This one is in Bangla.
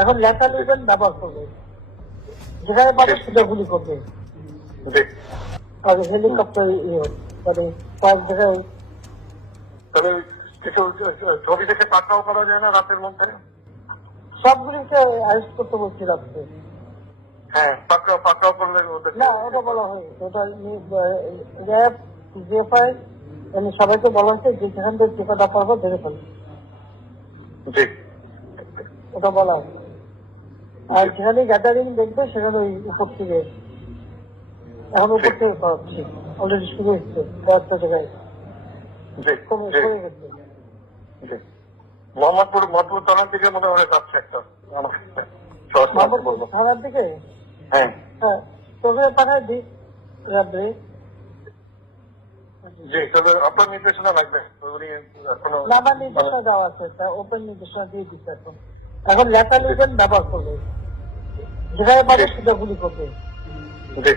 এখন লেটার লিবেন ব্যবহার করবে, যেখানে পাবে সেটা গুলি করবে। আর হেলিকপ্টার মানে সব জায়গায় তবে কিছু ছবি দেখে পাকড়াও করা যায় না রাতের মধ্যে? সবগুলিকে অ্যারেস্ট করতে বলছি রাখতে। হ্যাঁ, পাকড়াও করলে না, ওটা বলা হয়নি। ওটা র্যাব জিএফআই সবাইকে বলা হয়েছে যে যেখান থেকে টিকাটা পারবো ধরে ফেলবে, জি ওটা বলা হয়। আর যেখানে গ্যাদারিং দেখবে সেখানে ওই উপর থেকে, এখন উপর থেকে করাচ্ছি, অলরেডি শুরু হচ্ছে কয়েকটা জায়গায় জি কমে জি গেছে। জি মোহাম্মদপুর থানার দিকে মনে হয় যাচ্ছে একটা আমাকে সরাসরি বলবো। থানার দিকে হ্যাঁ হ্যাঁ তোকে পাঠায় দিই রাত্রে। জি, তবে আপনার নির্দেশনা লাগবে। উনি এখনো না, আমার নির্দেশনা দেওয়া আছে, ওপেন নির্দেশনা দিয়ে দিচ্ছে। এখন এখন লেটার লিবেন ব্যবহার করবে, যেখানে পাবে সেটা গুলি করবে। জি